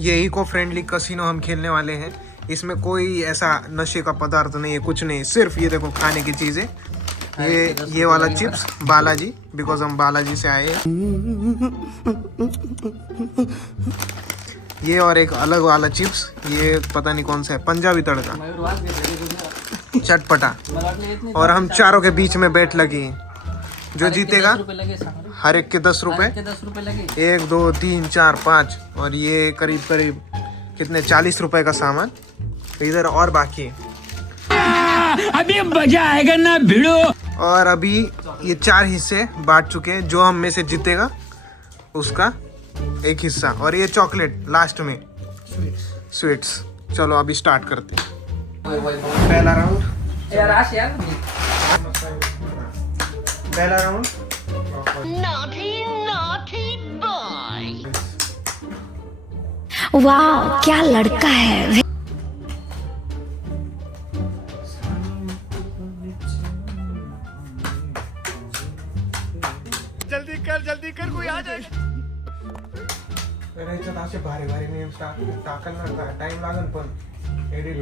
ये eco friendly casino हम खेलने वाले हैं। इसमें कोई ऐसा नशे का पदार्थ नहीं है, कुछ नहीं, सिर्फ ये देखो खाने की चीजें। ये वाला चिप्स बालाजी, बिकॉज हम बालाजी से आए हैं। ये और एक अलग वाला चिप्स, ये पता नहीं कौन सा है, पंजाबी तड़का, चटपटा। और हम चारों के बीच में बैठ लगी हैं। जो जीतेगा हर एक के 10 रुपए, 1 2 3 4 5, और ये करीब करीब कितने 40 रुपए का सामान इधर और बाकी है। अभी मजा आएगा ना भिड़ो। और अभी ये 4 हिस्से बांट चुके हैं। जो हम में से जीतेगा उसका एक हिस्सा, और ये चॉकलेट लास्ट में, स्वीट्स। चलो अभी स्टार्ट करते हैं पहला राउंड। पहला राउंड वाह क्या लड़का है। जल्दी कर कोई आ जाए। असे भारी भारी नेम टाकल ना, टाइम लागल पण एडिट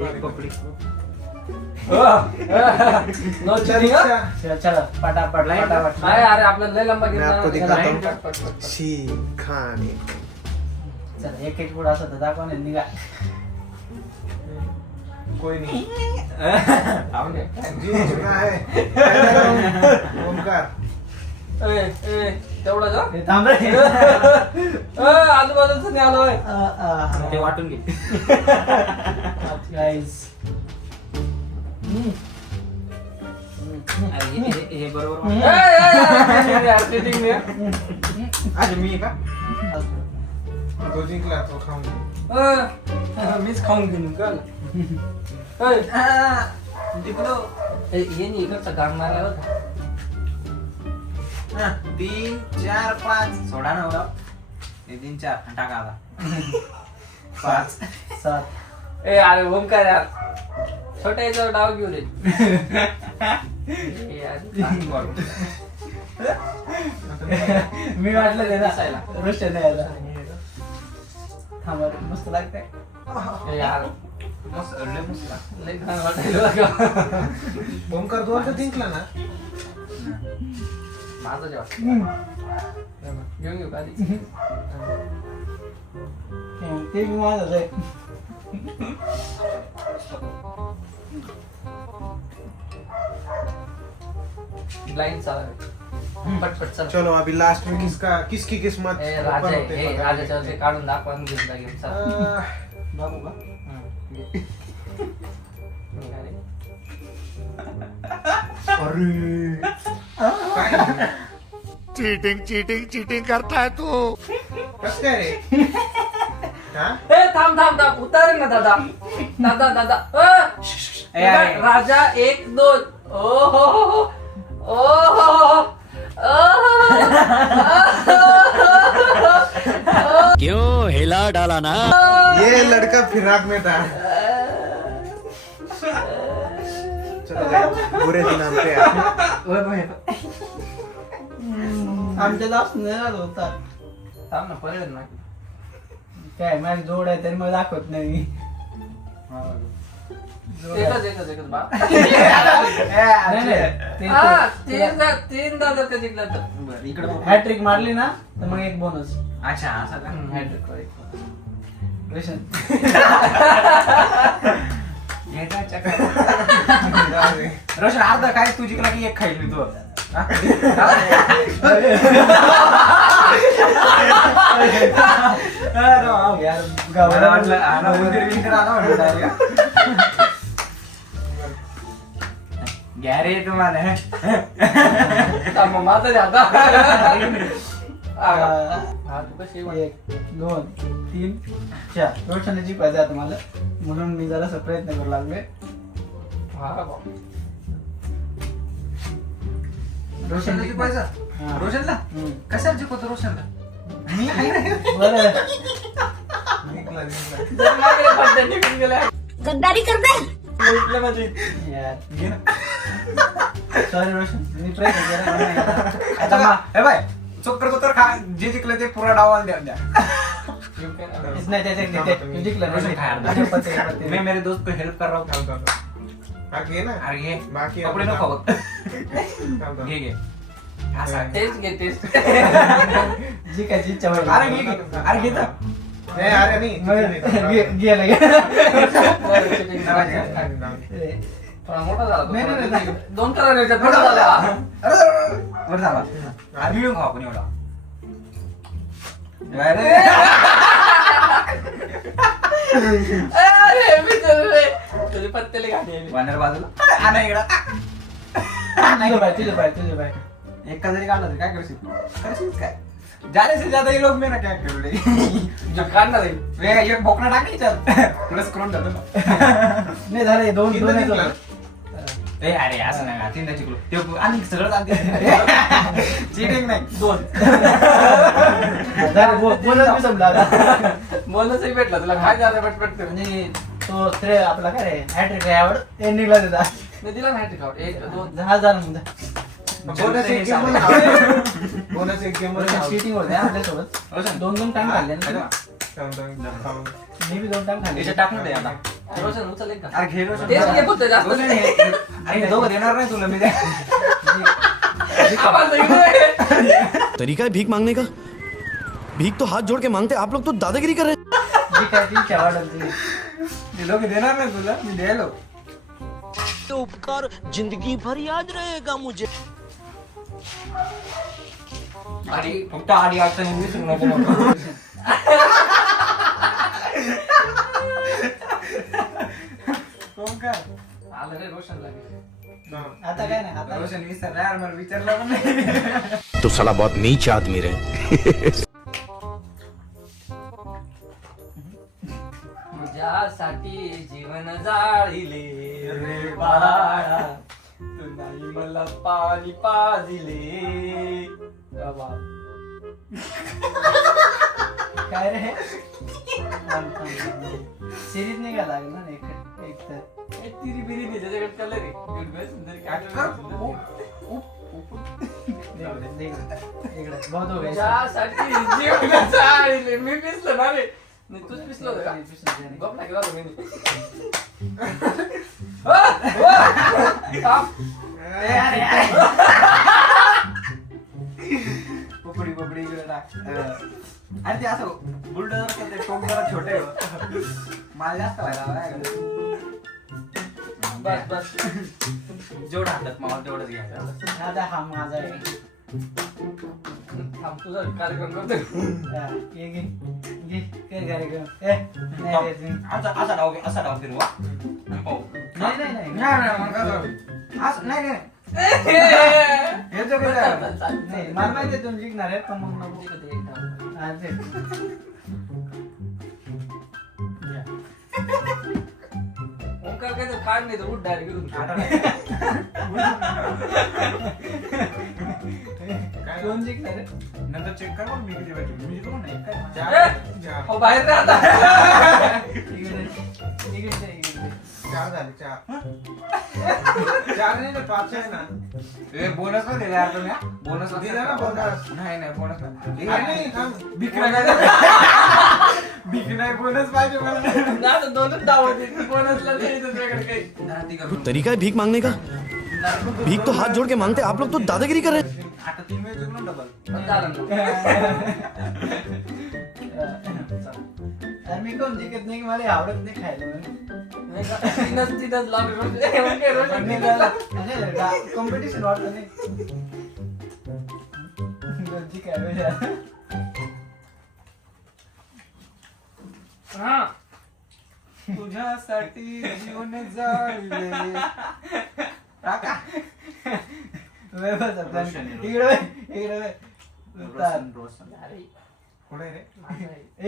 चलो फटाफट अरे आपल्याला लय लंबा मैं आपको दिखाता हूँ शी खाने। चल एक पुढे असं तर दाखव ना, निघा. कोई नहीं जीत चुका है पहला राउंड ओमकार। तेवढं जा हे थांब रे. आजूबाजूच नाही आलोय. ते वाटून घे गाईज. हे बरोबर आज मी का तो जिंकला तो खाऊंगा। मीच खाऊन घेऊन का जिंकलो. ये नाही इकडचा गांग मारला होता. 3 4 5 सोडा ना बरं. 3 4 टाका आता. 5 7. ए अरे ओमकार यार, छोट्या याच्यावर डाव घेऊ रे. मी वाटलं ते ना असायला. रोस्ट नाही आला. थांबा मस्त लागतंय. यार मस्त लय मस्त. लय घाण वाटायला लागला. ओमकार 2 वर्ष जिंकला ना. माझं जेवण घेऊन घेऊ का आधी? ते मी माझं आहे. ब्लाइंड चालू पटपट चल. चलो अभी लास्ट में किसकी किस्मत ए राजा ऊपर होते हे पता राजाच्या नहीं। ते काढून दाखवा आणि घेऊन जा घेऊन चल. बाबू का चीटिंग करता है तू. कसं काय रे हाँ? ए थांब थांब थांब उतार ना दादा दादा दादा. ए, अरे. राजा 1 2. ओ हो हो हो. ओ हो हो. क्यों हिला डाला ना. ये लड़का फिराक में था। चलो guys, बुरे दिन हम पे आए। आमच्या जास्त नाही झालं होता. थांब ना परत ना. काय माझी जोड आहे तरी मला दाखवत नाही. एकच बा. तीन दादा ते जिंकला तर. इकडे हॅट्रिक मारली ना तर मग एक बोनस. अच्छा असं का? हॅट्रिक रेशन रोशन अर्धा काय तू जिंकला की एक खाईल मी तू. यार गावाला वाटलं गॅरे तुम्हाला माझं आता. तू कशी 1 2 3 4 रोशनने जिंकायचं आता मला, म्हणून मी जरासा प्रयत्न करू लागलोय. रोशनला जिंकायचं. रोशनला कशाला जिंकवतो रोशनला मी बरं. गद्दारी कर दे. सॉरी रोशन, मी प्रयत्न केला. आता हे बाय चोकर तर खा, जे जिंकलं ते पुरा डावाला द्या. नहीं दे जिंकला रोशन खाया मैं मेरे दोस्त को हेल्प कर रहा हूँ बाकी है ना अरे ये बाकी कपडे नको बघ घे घे टेस्ट घे टेस्ट जी काय जी चवळ अरे घे घे अरे घे तर नहीं अरे नहीं गेला थोडा मोठा झाला तो. नाही, नाही, नाही. दोन करायला याच्यात मोठा झाला वर झाला अरे घेऊन खाऊ आपण एवढा अरे मी तुझे पत्तेले गाडी आहे. वानर बाजूला आणा इकडं तुझे बाय एक का जरी काढला तरी काय करशील काय ज्यादा से ज्यादा ये लोग मेरा क्या कर रहे जो काढणार आहे. वे एक बोकना टाकायचं प्लस करून जातो ना नाही झाले दोन किती जिंकला? ए अरे असं नाही तीनदा जिंकलो ते आणि सगळं चालते चिटिंग नाही दोन झाले बोनस बी संपला आता. बोनसही भेटला तुला काय झालं पटपट आणि तो श्रेय आपला काय रे हॅट्रिक आवड एंडिंगला देता मी दिला नाही टिकावट एक दोन हजार म्हणजे बोनस एक गेम बोनस एक गेम चीटिंग होते आपल्यासोबत दोन टाइम खाल्ले ना मी बी 2 टाइम खाल्ले याच्यात टाकून दे आता रोशन उचल एक का अरे घे रोशन. तेच घे फक्त जास्त रोशन हे- अरे दोघं देणार नाही तुला मी द्या आवाज ऐकू नये. तरीका है भीख मांगने का? भीख तो हाथ जोड़ के मांगते, आप लोग तो दादागिरी कर रहे हैं। जी काय ती चवळ ते लोक देणार नाही तुला मी द्यायलो उपकार जिंदगी भर याद रहेगा मुझे। आणि फक्त आधी अडचण विसरू नको मग. हो का? आलं रे रोशन लागेल. आता काय नाही आता रोशन विसरला यार मला विचारलं पण नाही तो साला बहुत नीच आदमी रहे। तुझ्यासाठी जीवन जाळिले रे बाळा तू नाही मला पाणी पाजिले बाबा. काय रे सिरीज नाही का लागेल ना एक तर ए, तिरी बिरी नाही त्याच्याकडे कलर आहे गुड बाय सुंदर काय इकडे बहुत हो गया तुझ्यासाठी जीवन जाळिले मी पिसलो ना रे नाही तूच पिसलो होतं का गप नाही केला तुम्ही पपडी पपडी इकडे टाक आणि ते असं बुलडोझर ते टोक जरा छोटे हो. मला जास्त व्हायला हवं आहे. बस बस जेवढं हातात मला तेवढंच घ्यायचं आता हा माझा आहे थांब तुझा कार्यक्रम करतो घे घे घे काय कार्यक्रम नाही रे तुम्ही असा डाव फिरवा आणि पाहू नाही नाही नाही मग कसं? असं नाही नाही हे जो कसं आहे? नाही मला माहिती आहे तुम्ही जिंकणार आहे पण मग नको हा, ते. ओंकार काय तर काढ नाही तर उठ डायरेक्ट घेऊन आता नाही. दोन जिंकणार आहे नंतर चेक कर मग मी किती भेटू मी जिंकलो नाही काय हो बाहेर राहता इकडे इकडे इकडे चार झाले चार नाही ना 5 आहे ना ए बोनस पण दिला यार तुम्ही बोनस दिला ना bonus. नाही नाही बोनस नाही नाही थांब. बिकरा काय बिक नाही बोनस पाहिजे मला ना तर दोनच डाव होते बोनसला नाही तुझ्याकडे काही तो तरीका है भीक मांगने का? भीख तो हाथ जोड़ के मांगते, आप लोग तो दादागिरी कर रहे हैं। आता 3 वेळ जिंकलो डबल झालं ना. आणि मी कोण जिंकत नाही की मला आवडत नाही खायला नाही का? तिथंच लावले म्हणजे. ओंकार रोशन कॉम्पिटिशन वाटलं नाही दोनची काय वेळ हा तुझ्यासाठी जीवन जाळले टाका इकडे इकडे रोशन रोशन अरे पुढे रे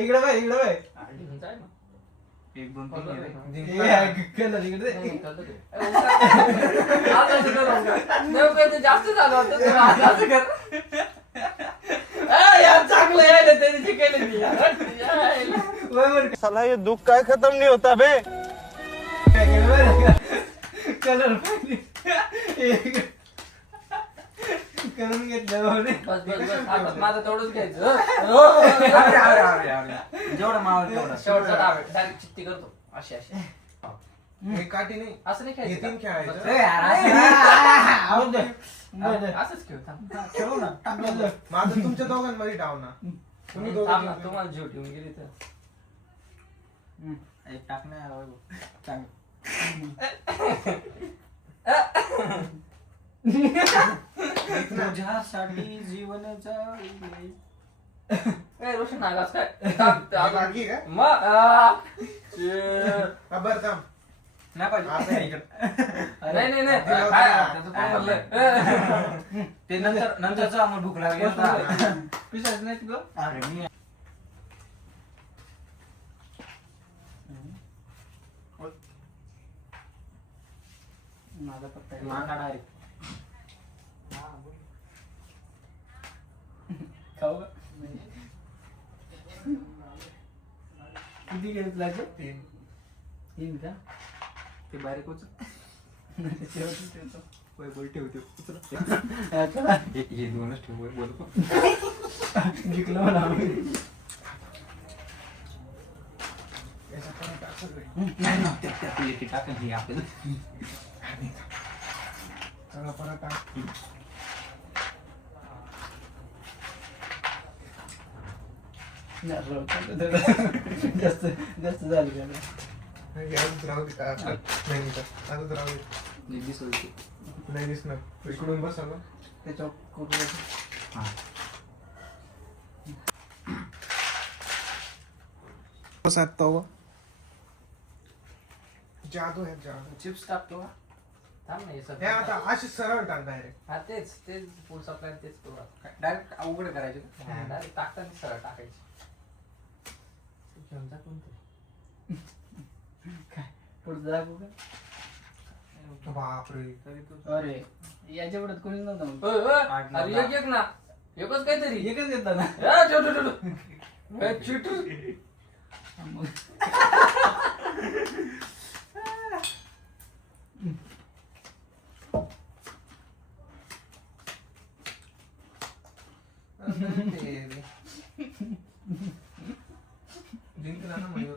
इकडे बाय इकडे बाय आधी घेऊन जाय ना. 1 2 3 कलर इकडे नाही, चालतं ते. ओंकार, आज असं कर ओंकार. नाही, ओंकार, ते जास्त झालं होतं तर आज असं कर. यार चांगलं यायला त्याने शिकायला नाही यार. यायला. साला ये दुख का खत्म नहीं होता बे। कलर करून घेतलं बस बस बस आता माझं तेवढंच घ्यायचं जेवढं मावळ तेवढं शेवटचा डाव डायरेक्ट चित्ती करतो अशी अशी हे काठी नाही असं नाही हे खेळायचं तीन खेळायचं ए, यार, असंच खेळ थांब खेळू ना माझं तुमच्या दोघांमध्ये डाव ना तुम्ही दोघं थांब ना जिंकले. तुम्हाला जीव ठेवून गेली तर एक टाक ना चांगलं तुझ्यासाठी जीवन जाईल. काय रोशन नागास काय थांब, थांब. बाकी काय मग बरं थांब नाही पाहिजे आता इकडं. नाही नाही नाही दिलं काय होतं. त्याचं कोण म्हणलंय? ते नंतरच आम्हाला भूक लागली होता. पिसाच नाही ग अरे मी माझा पत्ता आहे. मांडा डायरेक्ट खाऊ का? किती गेले तुला ग? तीन तीन का? ते बारीक होत शेवटी ठेवतो. ठेवते चला, हे दोनच ठेव बोलतो जिंकलो म्हणा आम्ही. नाही ना त्यात एक टाकून हे आपल्याला चला परत टाक. नाही, राहू दे. जास्त जास्त झालं का? हे अजून राहू दे का आता? नाही तर अजून राहू दे निधी सोडते नाही दिसणार इकडून बसावं त्याच्यावर करू दे. बसता हुआ जादू है जादू चिप्स टाकतो का? थांब ना हे हे सगळं आता अशी सरळ टाक डायरेक्ट हा तेच तेच फूड सप्लाय तेच करू आता. डायरेक्ट उघड करायचे डायरेक्ट टाकताना सरळ टाकायची घेऊन जा कोणतरी पुढचं दाखवू का? बापरे अरे याच्या पुढे कोणी नव्हतं मग. ओय, ओय, अरे एक एक ना एकच काहीतरी एकच येतात ना. ए, ठेव, ठेव, ठेव. ए, चिटू. जिंकला ना मयूर.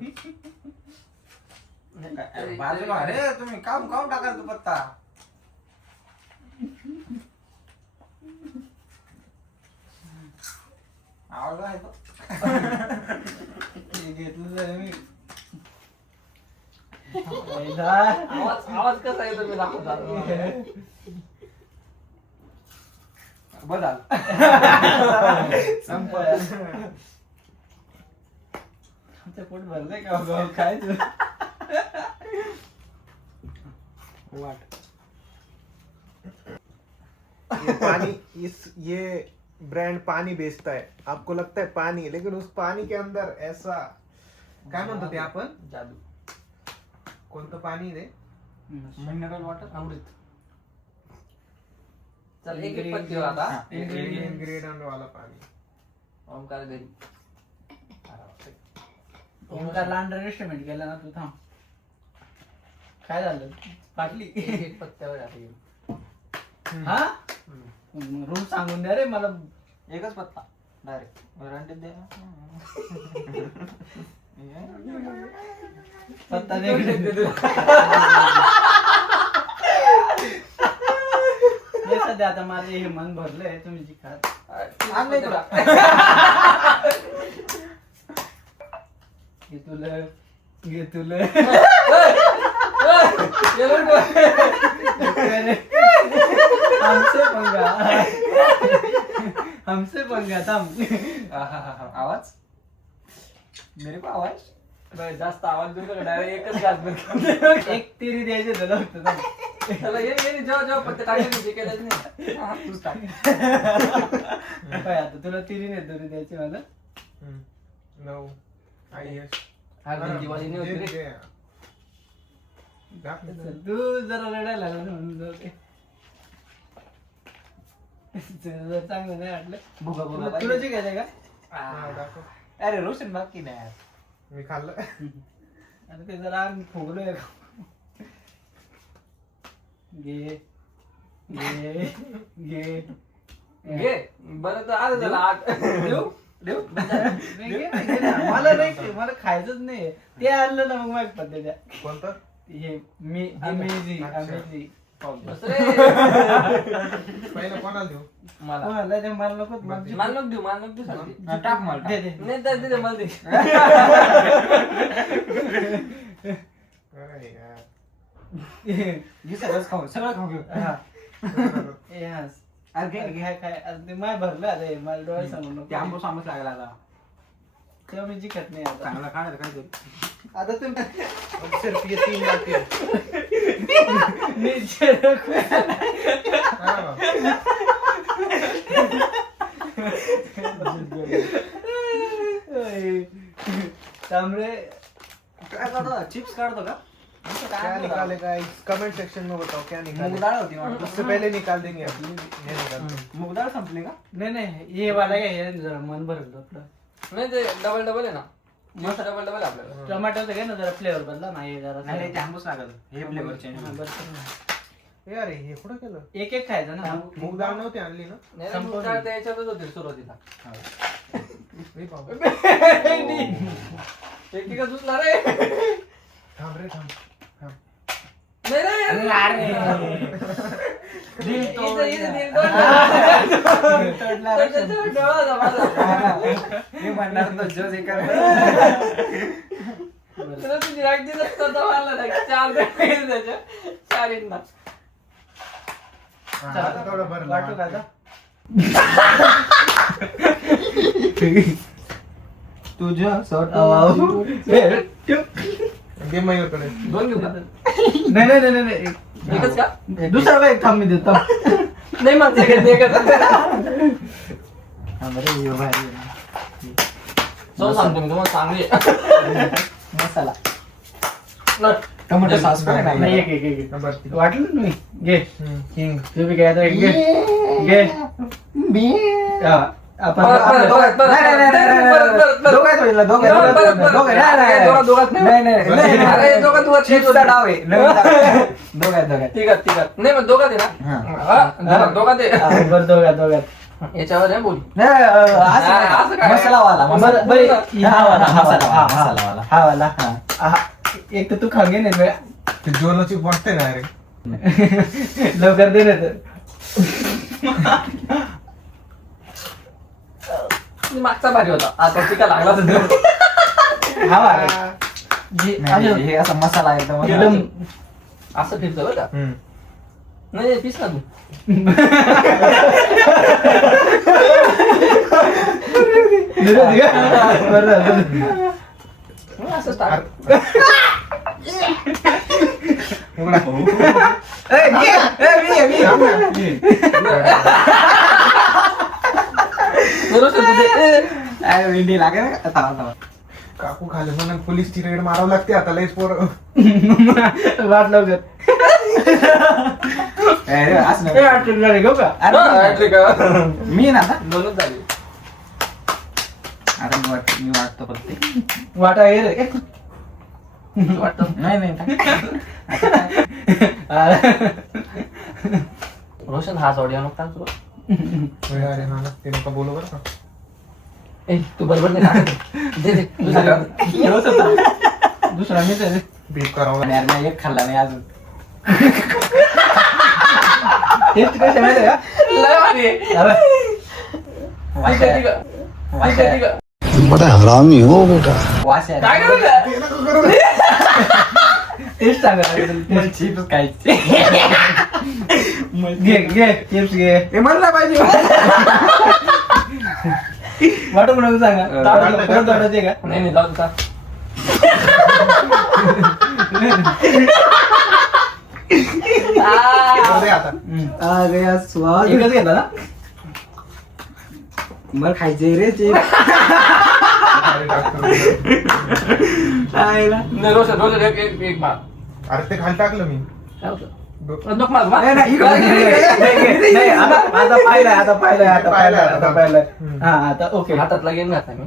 बाजूला अरे तुम्ही काम काऊन टाकाल तू पत्ता आवडला आहे तो हे घेतलं तर मी. पहिला. आवाज कसा येतो मी दाखवतो बदल आमचं पोट भरलंय का गाव काय तू? वाट ये पानी ये ब्रांड पानी बेचता है आपको लगता है पानी लेकिन उस पानी के अंदर ऐसा काय म्हणतो ते आपण जादू कोणतं पाणी रे मिनरल वॉटर अमृत चल एक एक पत्ती आता इंग्रेडिएंट वाला पाणी ओमकार घरी ओमकार लांडर रेस्टॉरंट गेला ना तू थांब. काय झालं फाटली एक एक पत्त्यावर आता येईल हा रूम सांगून द्या रे मला. एकच पत्ता डायरेक्ट वॉरंटी दे पत्ता नाही सध्या आता माझे हे मन भरलंय तुम्ही जी खात. आणलंय तुला घे तुला घे तुला हमसे पंगा थांब. आवाज मेरे को आवाज बरं, जास्त आवाज देऊ नका डायरेक्ट एकच घास बरं. एक तिरी द्यायचे तुला फक्त थांब. त्याला ये ये जेव्हा जेव्हा पत्ते टाकले जे केलंच नाही हा, तूच टाक काय आता तुला तिरी नाही तुरी द्यायची मला. नऊ आई यश हा दिवाळी नाही होती रे तू जरा रडायला लागला ना म्हणून जाऊ दे. तुला चांगलं नाही वाटलं. भुगा तुला तुला जे घ्यायचं का? दाखव अरे रोशन बाकी नाही यार मी खाल्लं आता ते जरा आम्ही फुगलोय का. घे घे घे घे बरं तर आलं त्याला आठ देऊ देऊ मला नाही मला खायचंच नाही ते आणलं ना मग माझ्या पद्धतीच्या कोणतं हे मी अमेझी बस रे पहिलं कोणाला देऊ मला मला ते मला नको माल नको देऊ सांगते. टाक मला दे दे नाही तर दे मला दे अरे यार. हे सगळंच खाऊ सगळं खाऊ घेऊ हा. Yes. अरे घ्या काय अरे ते माय भरलं अरे मला डोळे सांगू नको ते आंबूस आंबूस लागला आता तेव्हा मी जिंकत नाही आता चांगला खायला काय तरी आता तुम्ही अब सिर्फ ये 3 बाकी है नीचे रखो. हाँ. ओय. तांबडे काय करतो चिप्स काढतो का क्या निकालेगा इस कमेंट सेक्शन में बताओ क्या मूग निकालेगा डाळ होती वाटतं. उससे पहले निकाल देंगे अभी नहीं निकालते मूग डाळ संपली का नाही नाही हे वाला काय हे जरा मन भरलं आपलं नाही ते डबल आहे ना मस्त डबल आपल्याला टोमॅटोचं घे ना जरा फ्लेवर बदला ना हे जरा नाही ते आंबूस लागल हे फ्लेवर चेंज हा, बरं कर ना. ए अरे हे कुठं केलं एक एक खायचं ना मूग डाळ नव्हती आणली ना नाही रे, मूग डाळ त्याच्यातच होती सुरुवातीला ए बाबा. एक दुसला रे थांब रे थांब थांब. नाही रे इथं दिल तोडला हे म्हणणार तर जज एका तुला तुझी राग दिली असता तर मला नाही. चार भेटेल त्याच्या चारींना हा, आता थोडं भरलं. वाटू का आता तुझ्या दे मयूरकडे. दोन घेऊ का नाही नाही नाही नाही एकच का दुसरा काय थांब मी देतो नाही मग एकच चव सांगतो मी तुम्हाला चांगली आहे. मसाला टोमॅटो सॉस पण नाही नाही एक एक एक नंबर 3. वाटलं ना तुम्ही घे किंग. तू बी घ्यायचं एक घे हा, आपण अरे दोघात चिप्सचा डाव आहे दोघात ठीक आहे नाही मग दोघात आहे ना दोघात आहे बरं दोघात याच्यावर आहे बोल असं काय मसालावाला बरं बरं मसालावाला हा वाला हा. एक तर तू खाऊन घे नाही ते जोलोची वाटते ना अरे लवकर दे ना तर मागचा भारी होता आता टिका लागला हा वाला. हे असा मसाला एकदम एकदम असं फिरतं बरं का हम्म. नाही पीस ना तू असं स्टार्ट उघडा. भेंडी लागेल काकू खाली म्हणून पोलीसची रेड मारावं लागते आता लयच पोर. वाट लवकर घेऊ का मी ना आता दोनच झाली मी वाटतो फक्त वाटा ये रे वाटतं नाही रोशन हाच ऑडिओ नको तुला अरे हा ना ते नका बोलू बरं का. ए तू बरोबर नाही टाकत. दे दुसरा मी तर बीप करावं यार नाही एक खाल्ला नाही अजून टेस्ट कशी माहिती का लय भारी आहे. ठीक आहे, ठीक आहे. ठीक आहे, ठीक आहे. बड़ा हरामी हो बेटा. वास काय करू का? टेस्ट सांगा चिप्स खायचे घे घे चिप्स घे हे म्हणलं पाहिजे वाटू म्हणून सांगा परत वाटायचे का नाही नाही जाऊ दे, चाल. दे आता. अरे स्वाद एकच घेतला ना मला खायचे रे चिप्स अरे डॉक्टर. नाही रोशन रोशन एक भाग अरे ते खाली टाकलं मी. काय होतं? नको मार, मार. नाही आता पाहिलंय हा आता ओके हातातला गेम घातला मी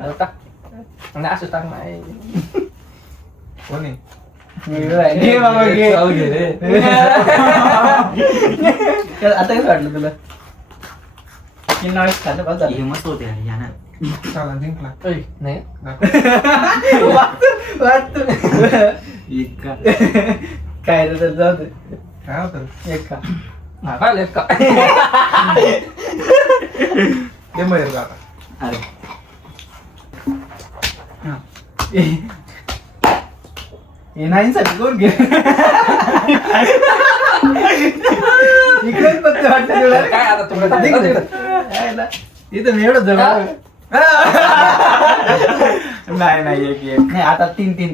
आता टाक आणि असं टाक नाही कोणी घे बाबा घे जाऊ घे रे. आता काय वाटलं तुला किन्ना वेळेस खाल्लं बस झालं. हे मस्त होते या ना. चला जिंकला. नाही वाटतं. एक का काय रे तर जाऊ दे. काय होतं एक का हा, काय लेट का ते बाहेर का आता. अरे हे नाईनसाठी कोण घे इकडेच पत्ते वाटतं तुला. काय आता तुम्ही इथं मी एवढं जवळ नाही नाही आता तीन काय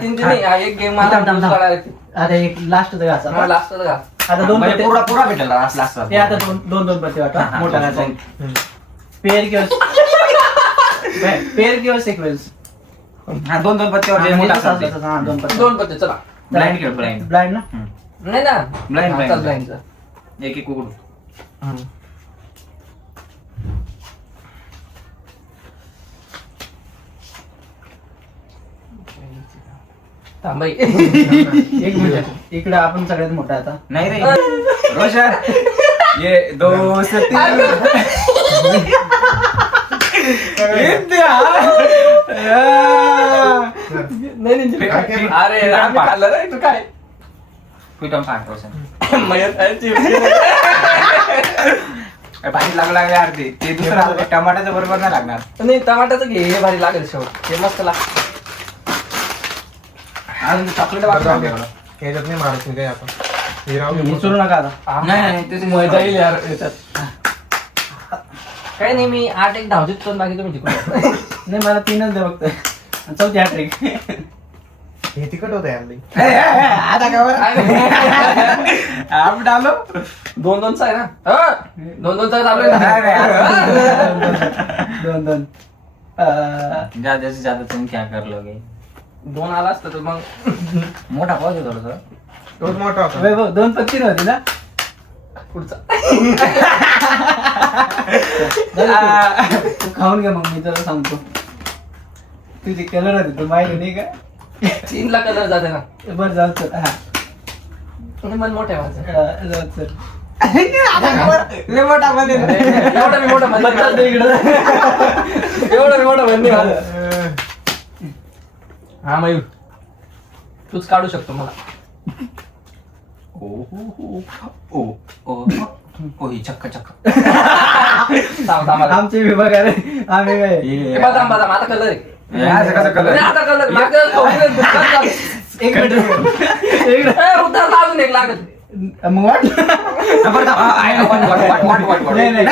तीन तीन नाही हा, एक गेम मला थांब, थांब, थांब. दुसरा आहे. आता एक लास्ट घासा मला लास्ट का आता दोन म्हणजे पत्ते पुरा भेटेल लास्ट हे आता दोन पत्ते वाटा हा, मोठा दोन- घासा पेअर किंवा पेअर किंवा सिक्वेन्स हा दोन पत्त्यावर जे मोठा असतात ते. दोन पत्ते दोन पत्ते चला ब्लाइंड खेळ ब्लाइंड ब्लाइंड ना नाही ना Blind, blind. ब्लाइंडचं एक उघडू. थांबाई एक मिनिट इकडे आपण सगळ्यात मोठा आता नाही रे रोशन ये दोस्ती नाही अरे आम्ही खाल्लं रे तू काय कुठं सांग रोशन मयत आहे ती. भाजी लागला यार ते दुसरं टमाट्याचं बरोबर नाही लागणार. नाही टमाट्याचं घे हे भारी लागेल शेवट हे मस्त लागतं अजून चॉकलेट बाकी आहे आपल्याकडं. ह्याच्यात नाही मारत मी काय आपण. हे राहू दे. विसरू नका आता नाही त्याची मजा येईल यार याच्यात काही नाही मी 8-1 धाव जिंकतो आणि बाकी तुम्ही जिंकून जा. नाही मला तीनच दे फक्त चौथी हॅट्रिक हे तिकट होतं यार. आता का बरं आप डालो 2-2 चा आहे ना 2-2 चा चालू आहे ना दोन ज्यादा से ज्यादा तुम क्या कर लोगे. 2 आला असतं तर मग मोठा पाऊस आहे थोडस. तोच मोठा होता. वैभव 2 पत्ती नव्हती ना पुढचा तू खाऊन घे मग मी तुला सांगतो तुझे कलर होते तू माहिती नाही का 3 ला कलर जाते ना बरं जाऊ चल हा हे मन मोठं आहे माझं जाऊ चल मोठा मध्ये एवढं मी मोठं म्हणलं एवढं मी मोठं म्हणणे माझं हा मयूर तूच काढू शकतो मला ओ ही चक्क थांब थांब आता. आमचे विभाग आहे आम्ही काय हे बदाम बदाम आता कलर आहे कलर अरे आता कलर मागं खाऊन दुकान चालू. एक मिनिट एक मिनिट. ए, उतरला अजून एक लागत मग वाट नाही, नाही.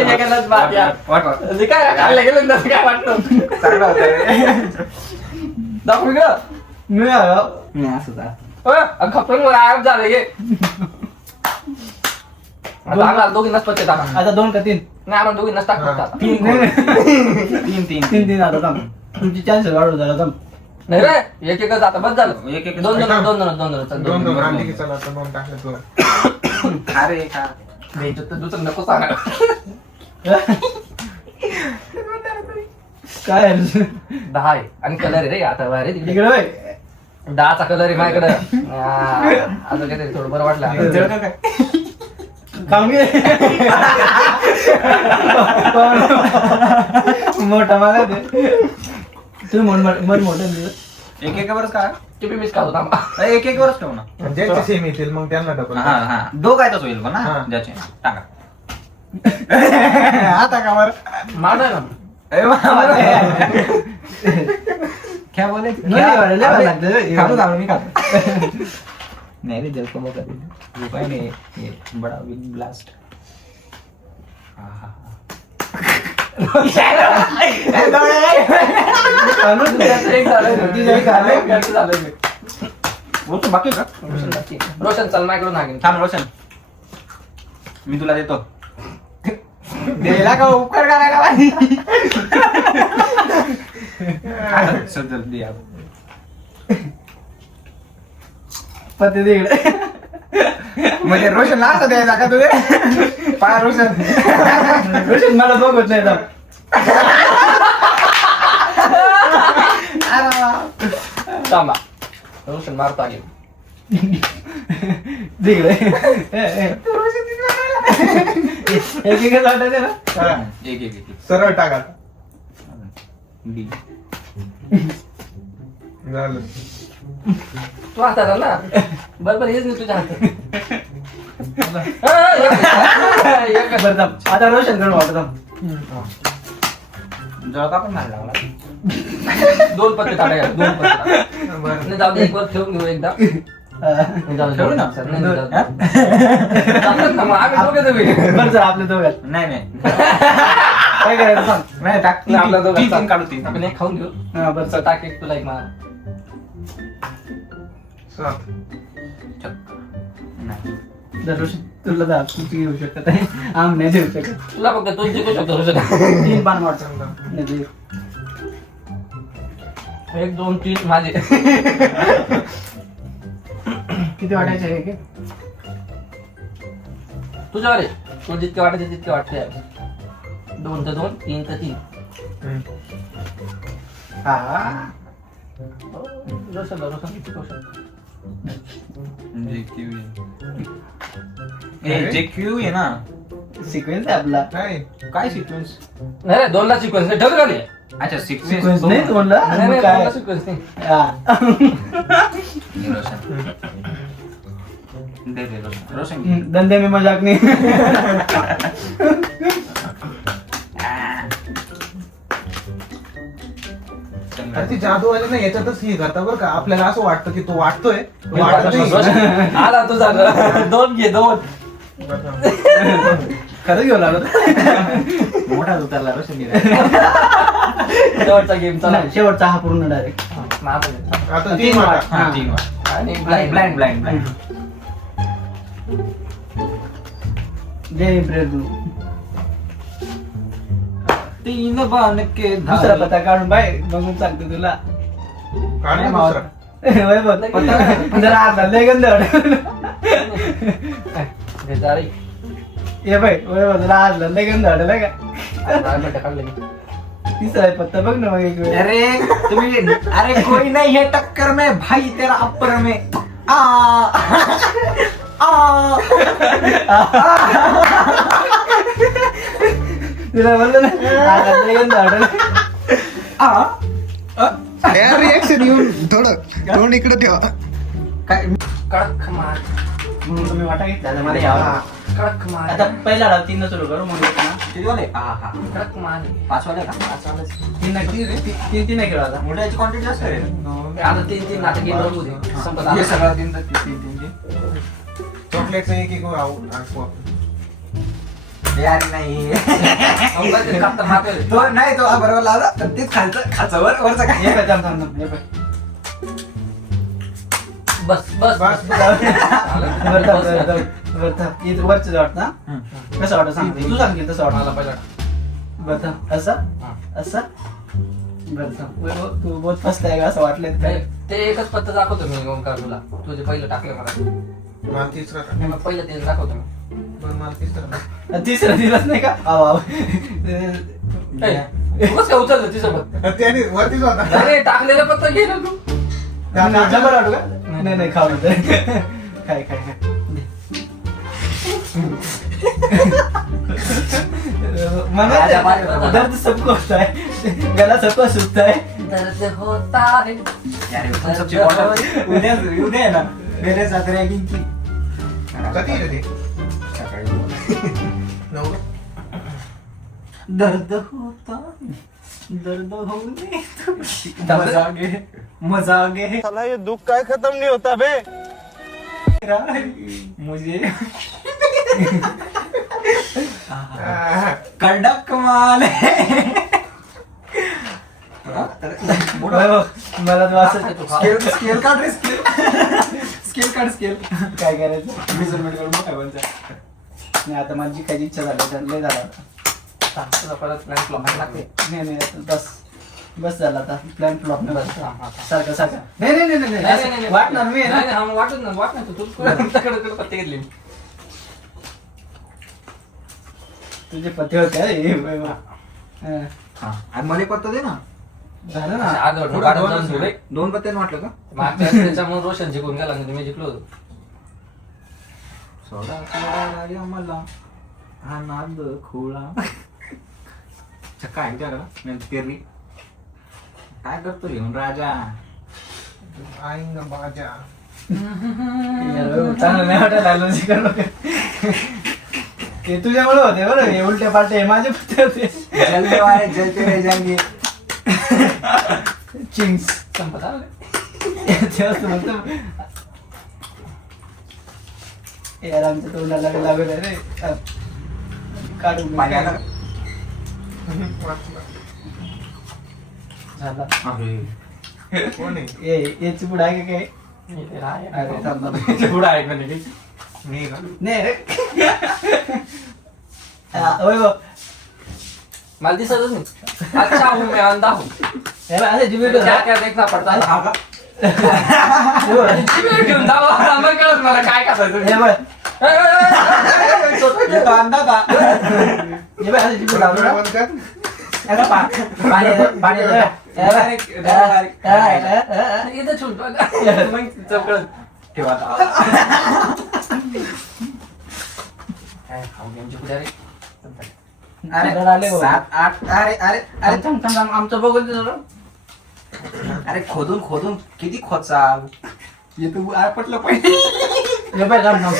एकमेकांनाच बात यार. म्हणजे काय खाल्लं गेलं ना, काय वाटतं दाखवू का मी आलो. खपन गायब झालं हे आता आम्हाला दोघींनाच पत्ते टाका आता 2 का 3 नाही आपण दोघींनाच टाकतो आता. तीन आता थांब तुमची चान्सेस वाढवून झाला थांब नाही रे एक एकच आता बस झालं एक एक दोन दोन दोन दोन दोन दोन दोन दोन राहिली की चला आता 2 टाकले 2. अरे का घ्यायचं तर दुसरं नको सांगा काय आहे? 10 आहे आणि कलर आहे रे आता बाहेर आहे तिकडे इकडे होय. 10चा कलर आहे माझ्याकडे आता काहीतरी थोडं बरं वाटलं खाऊन घे मोठा मला दे तू मन मोठं दे. एक एक वरच का टिपी मिस खातो थांबा एक एक वरच ठेवू ना. ज्याचे सेम येतील मग त्यांना डबल. हा हा दोघायचंच होईल पण ना हा. ज्याचे टाका. आता का बरं माझा ना क्या बोले लय भारी लागतं. खातो थांबा, मी खातो नाही रे जल कमो कर वो काय नाही ये बडा विंग ब्लास्ट एक झालं वो तो बाकी का रोशन चल माझ्याकडून नागेन थांब रोशन मी तुला देतो द्यायला का उपकार करायला सर दे आप पत्ते दे इकडे म्हणजे रोशन असं द्यायचा का तुझे पा रोशन रोशन मला बघत नाही थांब. थांबा रोशन मारतो आगे दे इकडे एक एकच वाटायचे ना. हा, एक एक एक सरळ टाका डी. झालं. तू हातात आला ना बरोबर हेच नाही तुझ्या हातात बरं थांब. आता रोशन कडून वाटत जळका पण मारला मला. 2 पत्ते टाकायचे 2 पत्ते नाही जाऊ दे एक वर ठेवून घेऊ एकदा नाही जाऊ दे. ठेवू ना. नाही, नाही, जाऊ दे. चालेल ना, मग आम्ही दोघे जाऊया. बरं चल आपल्या दोघात नाही नाही काय करायचं सांग. नाही टाक. नाही, आपल्या दोघात तीन चाल. काढू तीन. आपण एक खाऊन घेऊ हा बरं चल. टाक एक तुला एक मला 7. नाही. जर रोशन तुला जा तू घेऊ शकत आहे आम नाही देऊ शकत. तुला फक्त तू जिंकू शकतो रोशन. 3 पान वाटत नाही देऊ. 1 2 3 माझे किती वाटायचे एक एक? तुझ्यावर आहे तू जितके वाटायचे तितके वाटते 2 तर 2 3 तर 3 हा रोशन किती करू शकतो JQ आहे ना. सिक्वेन्स आहे आपला. नाही काय सिक्वेन्स? नाही 2 ला सिक्वेन्स नाही ठेवलं खाली अच्छा सिक्वेन्स सिक्वेन्स नाही म्हणला नाही मग 2 काय ला सिक्वेन्स नाही हा. रोशन धंदे में मजाक नहीं. अरे ती जादूवाले ना याच्यातच हे करता बरं का. आपल्याला असं वाटतं की तो वाटतोय तो वाटत नाही. रोशन, आला तुझा 2 घे 2 खरं घेऊ लागलो. मोठा उतरला रोशन. शेवटचा गेम चला शेवटचा हा पूर्ण डायरेक्ट. आता 3 वाटा. हा. 3 वर. आणि ब्लाइंड ब्लाइंड ब्लाइंड. जय ब्रेड. 3 बाण के दुसरा पत्ता काढून बाय बघून सांगतो तुला. काढ ना दुसरा. जरा आता लय गंध जारी ये बाय जरा आज लय गंध वाटलं का. काढले तिसरा पत्ता बघ ना मग एक वेळ. अरे तुम्ही अरे कोई नहीं है टक्कर में भाई तेरा अपर में आ आ तुला बोललो ना आज लय गंध वाटलं. आ रिएक्शन येऊन थोडं तोंड इकडे ठेवा. काय कडक मार म्हणून तुम्ही वाटा घेतला मला यावं. कडक मार आता पहिला डाव 3 सुरू करू मग येतो ना. किती वाले? हा कडक मार 5 वाले का? 3 नाही खेळू आता. मोठ्याची क्वांटिटी जास्त आहे. आता 3 आता गेम बघू दे संपत हे आला. सगळं तीन चॉकलेटचं एक एक आऊ. यार नाही अवघड आहे, कापता मारतोय. तो नाही तो बरोबर लावला पण तेच खालचं वरचं काय हे थांब थांब थांब. हे बघ. बस बस बस. वर थांब. इथं वरचं वाटतं ना. कसं वाटतं सांग. तू सांग की तसं मला वाटतं. पहिला बरं थांब. असं बरं थांब. तू बहुत फस्त आहे का असं वाटलं काय. ते एकच पत्ता दाखवतो मी ओमकार तुला तुझे पहिलं टाकलं मला मला तिसरा टाक. मग पहिलं तेच दाखवतो मी बरं, मला तिसरा टाक. तिसरं दिलंच नाही का. आव बस काय उचललं तिचं पत्ता त्याने वरतीच होता. अरे टाकलेला पत्ता घे ना तू जबर वाटू का. नाही खाऊ काय मला दर्द सबको होता है. गला सबको सूखता है. दर्द होता है यार सबची बॉटल उद्या आहे ना मेरे साथ रैगिंग की कधी रे ते? सकाळी 9. दर्द होता दर्द होने मजा गे साला ये दुख का खत्म नहीं होता बे. मुझे कडक माल मला तो असं स्केल काढ रे स्केल काय करायचं. मेजरमेंट करून काय बोलते. नाही आता माझी खायची इच्छा झाली. लय झाला आता. तुला परत प्लॅन फ्लॉप लागते नाही आता बस झाला आता. प्लॅन फ्लॉप नाही. बस सारखं नाही, नाही, नाही नाही. वाटणार मी आहे नाही, ना. नाही, हा, वाटत नाही तुझ्याकडे पत्ते घेतले मी. तुझे पत्ते होते. आणि मला पत्ता दे ना. झालं ना. आज वाटत जाऊन ठेवले. 2 पत्त्यानं वाटलं का? मागच्या वेळेस त्याच्यामुळे रोशन जिंकून गेला नाही मी जिंकलो होतो. सोडा सोडा मला हा नाद खोळा चक्का आहे त्याला पेरणी काय करतो घेऊन राजा आईंगा बाजा चांगलं नाही वाटायला लागलं शिकवलं ते तुझ्यामुळे होते बरं हे उलटे पालटे माझे पत्ते होते जलते वाले जलते रह जाएंगे चिंग्स संपत आलं. ते असं म्हणतो यार आमच्या तोंडाला लागत आहे रे काढून पाणी आलं झाला अरे कोण आहे याची पुढे आहे का काय इथे राहा. अरे थांब ना. पुढं आहे का नाही? मी का नाही रे होय बघ मला दिसतच नाही. अच्छा हूँ मैं अंधा हूँ. याला असं जिबेट क्या क्या देखना पडता है. हा का जिबेट घेऊन जावं मग कळत मला काय करायचं. हे बघ ये तो अंधा था हे बघ असं जिबेट लावलं ना. बंद कर याला पाणी पाणी इथं छूट मग चौकळत ठेवा आता. काय खाऊ यांची कुठे रे. अरे आले हो. 7 8 अरे अरे अरे थांब आमचं बघून दे जरा. अरे खोदून खोदून किती खोदचा ये तू पटलं पाहिजे हे बघ थांब थांब.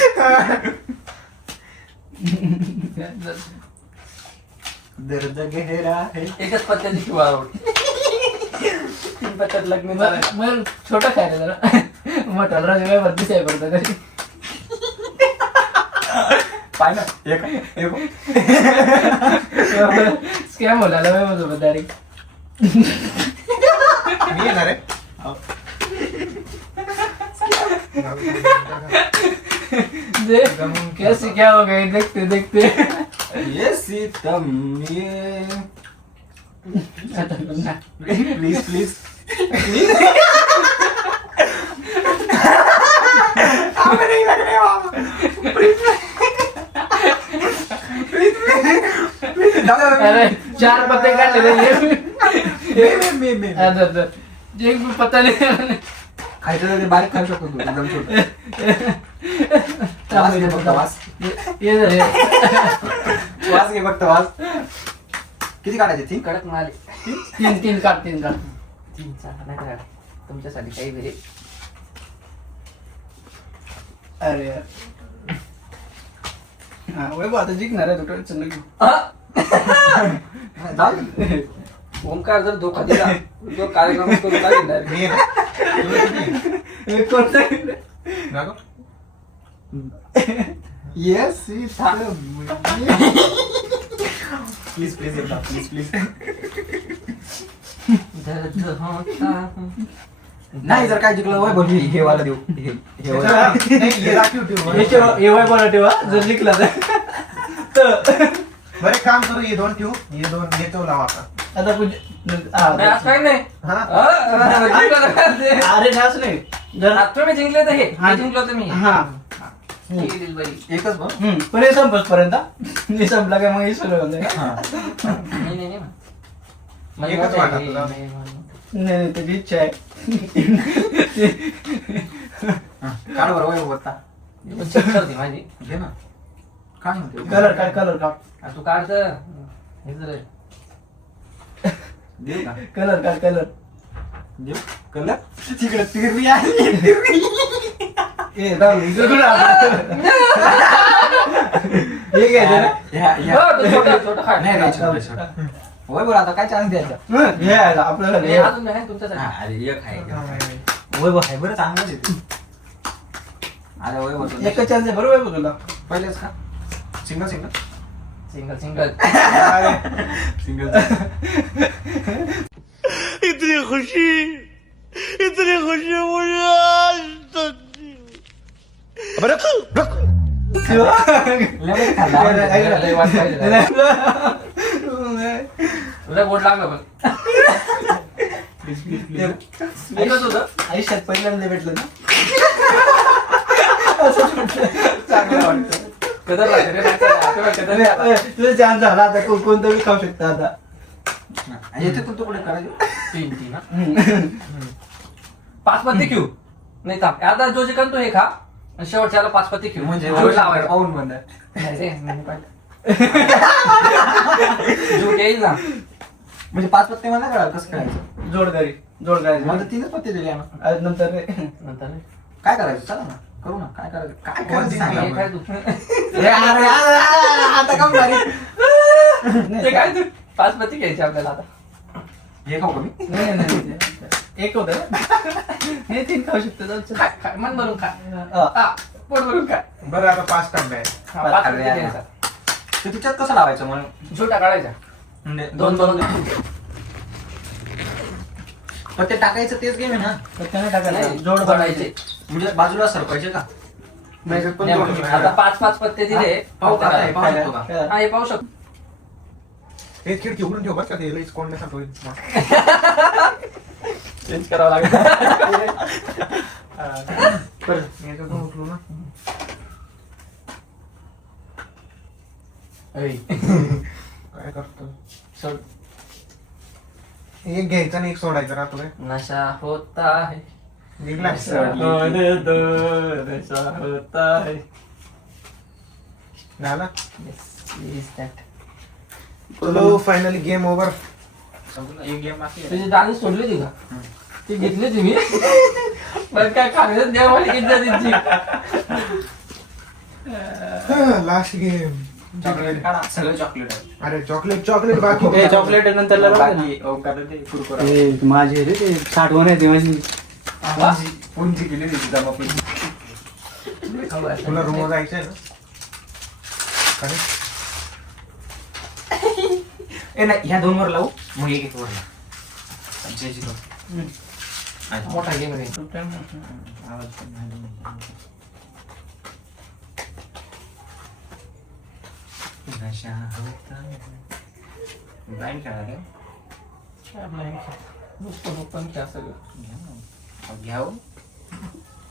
दर्द गहरा है एकच पत्त्याची शिवाय आवडते. 3 पत्त्यात लग्न झालं. मग छोटं खायला जरा मोठा राजा वरती साहेब करतो तरी पाय ना हे बघ. स्कॅम होला माझ्यासोबत डायरेक्ट मी येणार आहे कैसे क्या हो गए देखते देखते ये सीतम ये प्लीज प्लीज अरे 4 पत्ते काढले एक पत्ता नाही खायचं ते बारीक खाऊ शकतो तू एकदम छोटं वास घे फक्त वास ये रे वास घे फक्त वास किती काढायचे 3 कडक माले. 3 काढ 3 काढ 3 4 नाही का तुमच्यासाठी काही वेळे. अरे यार हा वैभव आता जिंकणार आहे तो टेन्शन नको जाऊ ओमकार जर धोका दिला जो कार्यक्रम करून लागेल मी येणार हे कोणतं नको? ये सीतम प्लीज प्लीज एकदा प्लीज प्लीज दर्द होता हूँ. नाही जर काय जिंकलं वय बोलली हे वाला देऊ हे वाला. नाही, हे राखीव ठेव. हे वैभवला ठेवा जर जिंकला तर बरं एक काम करू हे 2 ठेवू हे 2 येतो लावा आता आता नाही, आज काही नाही. हा जिंकलं तर काय ते. अरे नाच नाही जर तुम्ही जिंकले तर हे हा. जिंकलो तर मी हा केली बाई. एकच बघ पण हे संपत पर्यंत मी संपला काय मग हे सुरू होतं नाही नाही नाही मला एकच वाटलं वाटा हे- तुला. नाही, नाही. नाही त्याची इच्छा आहे काढ बरं वय बघता ही पण चक्कर होती माझी. घे ना काय म्हणते कलर काय कलर का आ, तू काढ तर. हे जर देऊ का कलर काय कलर देऊ कलर तिकडे तिरवी आहे ए दाऊ इकडे हे घे दे हो, तो छोटा छोटा खाय. नाही नाही छोटा छोटा वय बरं आता काय चान्स द्यायचा हे आहे आपल्याला हे हे अजून आहे तुमच्यासाठी. अरे एक आहे वय आहे बरं चांगलं देते अरे वय बरं एकच चान्स आहे बरोबर आहे तुला पहिलेच का single single single single. Single इतनी खुशी मुझे आज तक नहीं हुई। अबे रुक रुक लेमन खाल्ला लय वाट पाहिजे. तुला गोड लागलं पण. ऐकत होतं. आयुष्यात पहिल्यांदा भेटलं ना चांगलं वाटतं कदर लागते रे माणसाला. कदर नाही आला. तुझा चान्स झाला आता कोणतं बी खाऊ शकता आता याच्यातून तुकडे करायचे 3 ना. 5 पत्ते घेऊ नाही थांब आता जो जिंकन तो हे खा आणि शेवटच्याला 5 पत्ते घेऊ म्हणजे जोड लावायला. पाहून म्हणत नाही रे, नाही पाहिजे. झूट येईल ना. म्हणजे 5 पत्ते मला कळाल कसं करायचं. जोड करायची मला 3च पत्ते दिले ना. नंतर रे. नंतर रे. काय करायचं चला ना करू ना काय करायचं काय करायचं सांगा हे मग. काय तू? अरे, आता कम भारी. ते काय तू 5 पत्ती घ्यायची आपल्याला आता. हे खाऊ का मी? नाही. एक होतं हे 3 खाऊ शकतो. जाऊ चल. काय मन भरून खा. हा. पोट भरून खा. बरं आता 5 टाकले. हा, 5 पत्ती अरे, घ्यायचा. ते तिच्यात कसं लावायचं मग झुटा काढायचा. म्हणजे 2 पत्ते टाकायचं तेच गेम आहे ना. पत्त्याने टाकायला नाही, जोड जोडायचे. म्हणजे बाजूला सरकायचे का नाही नाही, आता 5 पत्ते दिले. पाहू का आता हे? पाहू काय- शकतो का? काय- हा, हे पाहू शकतो. हे खिडकी उघडून ठेव बस का ते लईच कोंडण्यासारखं होईल. चेंज करावं लागेल. याच्यातून उचलू ना. ऐ, काय करतो सोड. एक घ्यायचा आणि एक सोडायचं राहतो काय नशा होता है. निघला. होने दो, नशा होता है. झाला. Yes, is that. चलो फायनली गेम ओव्हर. एक गेम बाकी आहे. तुझी दाणी सोडली होती का? ती घेतली होती मी. पण काय खाण्याचं देव मला किती लास्ट गेम. चॉकलेट काढा सगळं चॉकलेट आहे. अरे चॉकलेट बाकी. ते चॉकलेट नंतर बाकी ओंकार ते कुरकुरा माझे रे ते साठवण आहे ते माझी. पुंजी केली होती जमा पुंजी. तुला रूम जायचंय ना. काय? ए नाही ह्या 2 वर लावू मग एक वर लावू. जय जिरो. मोठा गेम रे. आवाज पण नाही. नशा होता है. ब्लाइंड खेळा रे. नुसतं पण क्या सगळं. घ्याव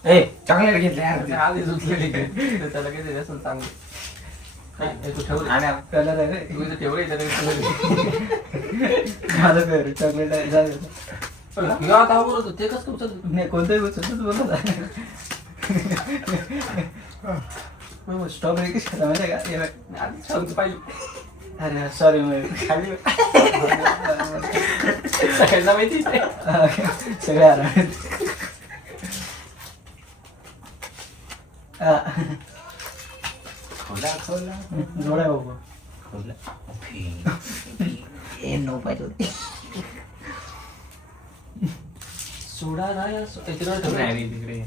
ए चॉकलेट घेतले यार ते आधीच उचलेली ते त्याला काही दिलं असेल चांगलं. हे तू ठेवलं. आणि कलर आहे रे. तू इथं ठेवलं इथं ठेवलं. माझं फेवरेट चॉकलेट आहे. झालं. ह्यो आता हा बोलत होता, ते कसं उचललं? नाही कोणत्याही गोष्ट बोलत आहे. स्ट्रॉबेरी कशी खाता माहिती आहे का? हे बघ. आधीच ठेवलं पाहिजे. अरे सॉरी मग खाली सगळ्यांना माहिती आहे. सगळे आला. खोला जोडा बाबा. खोला ए नो पाहिजे सोडा राया इकडे ठेवलं. नाही तिकडे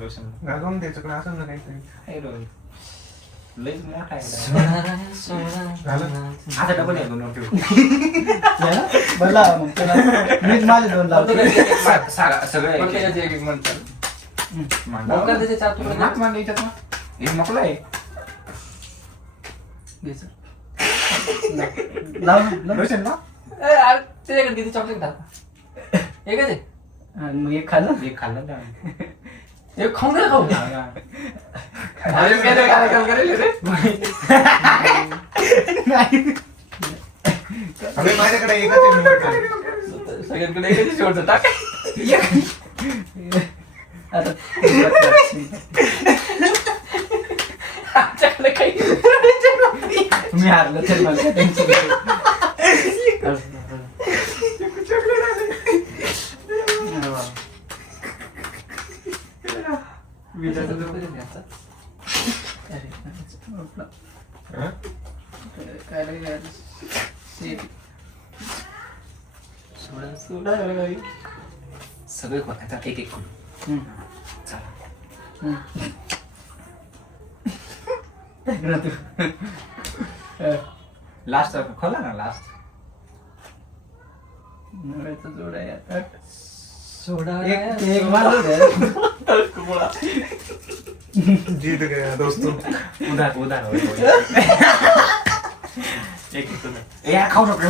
रोशन अजून त्याच्याकडे असेल ना काहीतरी. हे रोशन लईच मोठा आहे सोडा राया, सोडा. झालं? आता डबल आहे 2 ठेवू. बदला मग त्याला मीच माझे 2 लावतो. सगळं पण त्याच्यात एक म्हणतात. ओंकार त्याचे 4 तुकडे दे. नाक मांडलं याच्यात ना हे मोकळं आहे. घे सर. लाव रोशन ना ए, अरे त्याच्याकडे किती चॉकलेट टाका. हे काय ते? मग एक खाल्लं. एक खाल्लं ना हे खाऊन दे खाऊ. अरे काय रे, कार्यक्रम करेल रे. अरे माझ्याकडे एकच आहे मी. सगळ्यांकडे एकच शेवटचं टाक. आता आमच्याकडे काही मी हारलो तर मला काय टेन्शन नाही. अरे वा. विचारतो तो कधी द्यायचा? अरे, आपला. हं? काय लागेल? सीट. सोडा, सोडा राया. सगळे आता एक एक करू हम्म. चला ऐक ना तू. लास्ट खोला ना लास्ट नव्याचा जोडा यार. सोडा एक एक मारलं रे. जीत गया दोस्तों. उधार उधार एक उधार यार खाऊ नको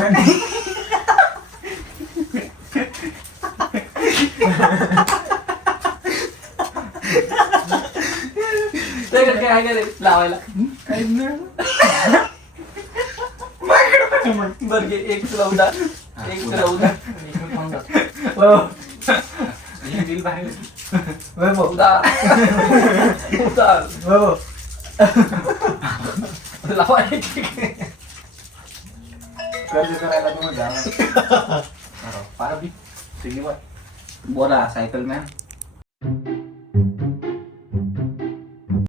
त्याच्याकडे काय आहे का रे लावायला? काही नाही. बरं घे, एक तुला उधार, एक तुला उधार, एक मी खाऊन जातो. हो. बिल बाहेर वैभव. उधार. उधार. वैभव. लावा कर्ज करायला तुम्ही जा. पारा बी. बोला सायकल मॅन.